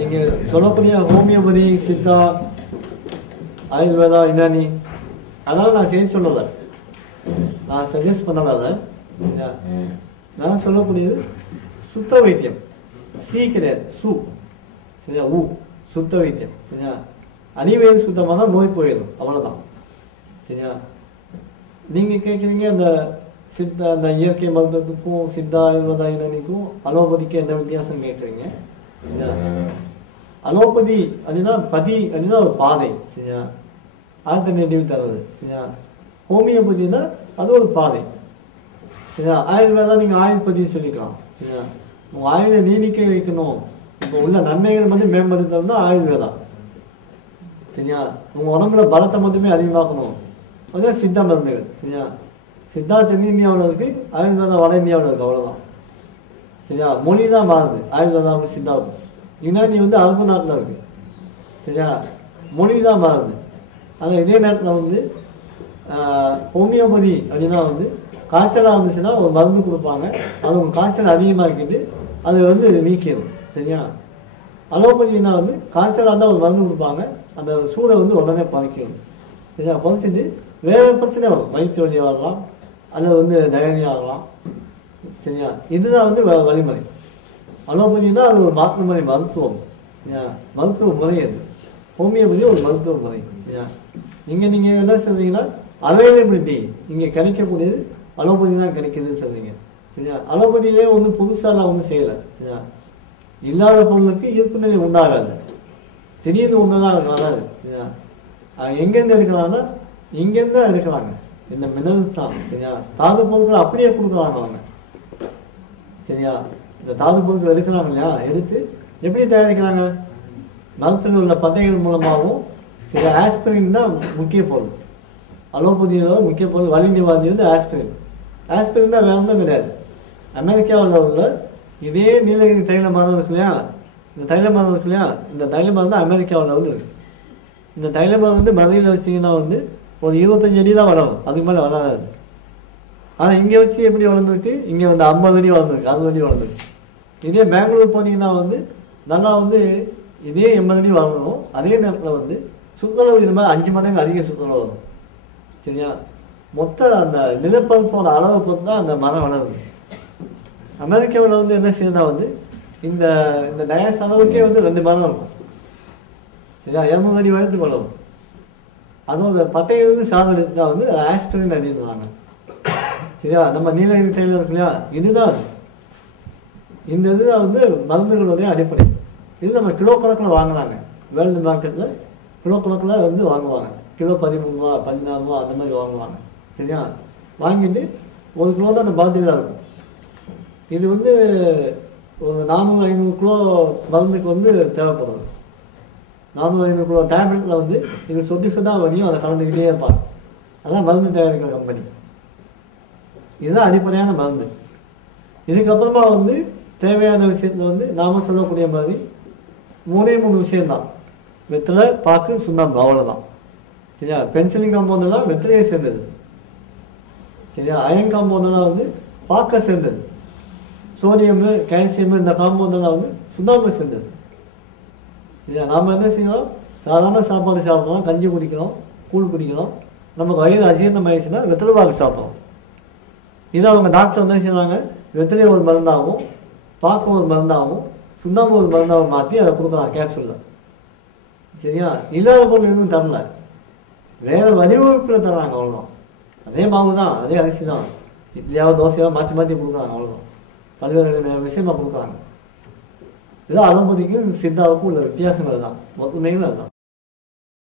நீங்கள் சொல்லக்கூடிய ஹோமியோபதி சித்தா ஆயுர்வேதா யுனானி அதெல்லாம் நான் சேர்த்து சொல்லலை, நான் சஜஸ்ட் பண்ணலை. நான் சொல்லக்கூடியது சுத்த வைத்தியம். சி கிடையாது, சு சரியா, ஊ சுத்த வைத்தியம் சரியா. அணிவயது சுத்தமாக நோய் போயிடும், அவ்வளோதான் சரியா. நீங்கள் கேட்குறீங்க அந்த சித்தா அந்த இயற்கை மருத்துவத்துக்கும் சித்தா ஆயுர்வேதா யுனானிக்கும் அலோபதிக்கு என்ன வித்தியாசம் கேட்குறீங்க சரியா. அலோபதி அப்படின்னா பதி அப்படின்னா ஒரு பாதை சரியா, ஆல்டர்னேட்டிவ் தருவது சரியா. ஹோமியோபதினா அது ஒரு பாதை சரியா. ஆயுர்வேதா நீங்கள் ஆயுர்பதின்னு சொல்லிக்கலாம் சரியா. உங்கள் ஆயுளை நீடிக்க வைக்கணும், இப்போ உள்ள நன்மைகள் மட்டும் மேம்படுத்துறது தான் ஆயுர்வேதா சரியா. உங்கள் உடம்புல பலத்தை மட்டுமே அதிகமாக்கணும், அதுதான் சித்தா மருந்துகள் சரியா. சித்தா தென்னிந்தியாவில் இருக்கு, ஆயுர்வேதா வட இந்தியாவில் இருக்கு, அவ்வளோதான் சரியா. மொழி தான் மாறுது ஆயுர்வேதாவுக்கு சித்தாவுக்கு. யுனானி அரபு நாட்டில் இருக்கு சரியா, மொழி தான் மாறுது. ஆனால் இதே நேரத்தில் ஹோமியோபதி அப்படின்னா காய்ச்சலாக இருந்துச்சுன்னா ஒரு மருந்து கொடுப்பாங்க, அது உங்கள் காய்ச்சல் அதிகமாக்கிட்டு அது நீக்கிடும் சரியா. அலோபதினா காய்ச்சலாக இருந்தால் ஒரு மருந்து கொடுப்பாங்க, அந்த சூடை உடனே பறிக்கணும் சரியா. பறிச்சுட்டு வேற பிரச்சனை வரும், வயிற்று வலி வரலாம் அல்லது டயரியா ஆகலாம் சரியா. இதுதான் வழிமுறை. அலோபதினா அது ஒரு மாற்று முறை மருத்துவம் சரியா, மருத்துவ முறை. அது ஹோமியோபதி ஒரு மருத்துவ முறை சரியா. நீங்கள் என்ன சொல்றீங்கன்னா அவைலபிலிட்டி இங்கே கிடைக்கக்கூடியது அலோபதி தான் கிடைக்குதுன்னு சொல்றீங்க சரியா. அலோபதியிலே புதுசாக செய்யலை சரியா. இல்லாத பொருளுக்கு ஈர்ப்பு நிலை உண்டாகாது, திடீர்னு ஒன்றுதான் வராது சரியா. எங்கேருந்து எடுக்கலாம்னா இங்கேருந்து தான் எடுக்கிறாங்க, இந்த மினரல்ஸ் தான் சரியா. தாது பொருட்கள் அப்படியே கொடுக்குறாங்க அவங்க சரியா. இந்த தாது பொருட்கள் எடுக்கிறாங்க இல்லையா, எடுத்து எப்படி தயாரிக்கிறாங்க, மரத்தில் உள்ள பட்டைகள் மூலமாகவும் சில ஆஸ்பிரின் தான் முக்கிய பொருள். அலோபதியோட முக்கிய பொருள் வலி நிவாரணி ஆஸ்பிரின். ஆஸ்பிரின் தான் வேற ஒன்றும் கிடையாது. அமெரிக்காவில் உள்ள இதே நீலகிரி தைல மரம் இருக்கு இல்லையா, இந்த தைல மரம் இருக்கு இல்லையா, இந்த தைல மரம் தான் அமெரிக்காவில் இருக்கு. இந்த தைல மரம் மதுரையில் வச்சிங்கன்னா ஒரு 25 அடி தான் வளரும், அதுக்கு மேலே வளராது. ஆனால் இங்கே வச்சு எப்படி வளர்ந்துருக்கு, இங்கே 50 அடி வளர்ந்துருக்கு, 60 அடி வளர்ந்துருக்கு. இதே பெங்களூர் போனீங்கன்னா நல்லா இதே 80 அடி வளர்ந்துடும். அதே நேரத்தில் சுத்தளவு இது மாதிரி 5 மடங்கு அதிக சுத்தளவு வரும் சரியா. மொத்த அந்த நிலப்பரப்போட அளவை பொறுத்து தான் அந்த மரம் வளருது. அமெரிக்காவில் என்ன செய்யறதா இந்த இந்த டயஸ் அளவுக்கே 2 மரம் இருக்கும் சரியா, 200 அடி வளர்த்து வளரும். அதோட பட்டையிலிருந்து சாதனை ஆஸ்பிரின் அப்படின்றாங்க சரியா. நம்ம நீலகிரி தைலம் இருக்கு இல்லையா, இதுதான் இந்த இதுதான் மருந்துகளுடைய அடிப்படை. இது நம்ம கிலோ கணக்கில் வாங்கினாங்க, வேர்ல்டு மார்க்கெட்டில் கிலோ கணக்கில் வாங்குவாங்க. கிலோ 13 ரூபா 14 ரூபா அந்த மாதிரி வாங்குவாங்க சரியா. வாங்கிட்டு 1 கிலோ தான் அந்த பாட்டிலாக இருக்கும். இது ஒரு 400-500 கிலோ மருந்துக்கு தேவைப்படுது. 400-500 கிலோ டேப்லெட்டில் இது சொட்டா வரையும் அதை கலந்துக்கிட்டே இருப்பாங்க. அதான் மருந்து தயாரிக்கிற கம்பெனி. இதுதான் அடிப்படையான மருந்து. இதுக்கப்புறமா தேவையான விஷயத்துல நாம சொல்லக்கூடிய மாதிரி 3 விஷயம்தான், வெத்தலை பாக்கு சுண்ணாம்பு, அவ்வளோதான் சரியா. பென்சிலிங் காம்பவுண்டெல்லாம் வெத்தலையை சேர்ந்தது சரியா. அயன் காம்பவுண்டெல்லாம் பாக்கை சேர்ந்தது. சோடியம் கால்சியம் இந்த காம்பவுண்டெல்லாம் சுண்ணாம்பு சேர்ந்தது சரியா. நாம் என்ன செய்யணும், சாதாரண சாப்பாடு சாப்பிட்றோம், கஞ்சி குடிக்கிறோம், கூழ் குடிக்கிறோம். நமக்கு வயது அஜீரணம் ஆயிடுச்சுன்னா வெத்தலை பாக்கு சாப்பிட்றோம். இதை அவங்க டாக்டர் என்ன செய்வாங்க, வெத்தலை ஒரு மருந்தாகவும் பாக்கு ஒரு மருந்தாகவும் சுண்ணாம்பு ஒரு மருந்தாகவும் மாற்றி அதை கொடுக்குறாங்க கேப்சூலில் சரியா. இல்லாத பொருள் எதுவும் தரல, வேற வடிவமைப்பில் தர்றாங்க, அவ்வளோதான். அதே மாவு தான், அதே அரிசி தான், இட்லியாவோ தோசையாவோ மாற்றி மாற்றி கொடுக்குறாங்க, அவ்வளோதான். பல்வேறு விஷயமா கொடுக்குறாங்க. இதெல்லாம் அலோபதிக்கும் சித்தாவுக்கும் உள்ள வித்தியாசங்கள் தான், மொத்தமே அதுதான்.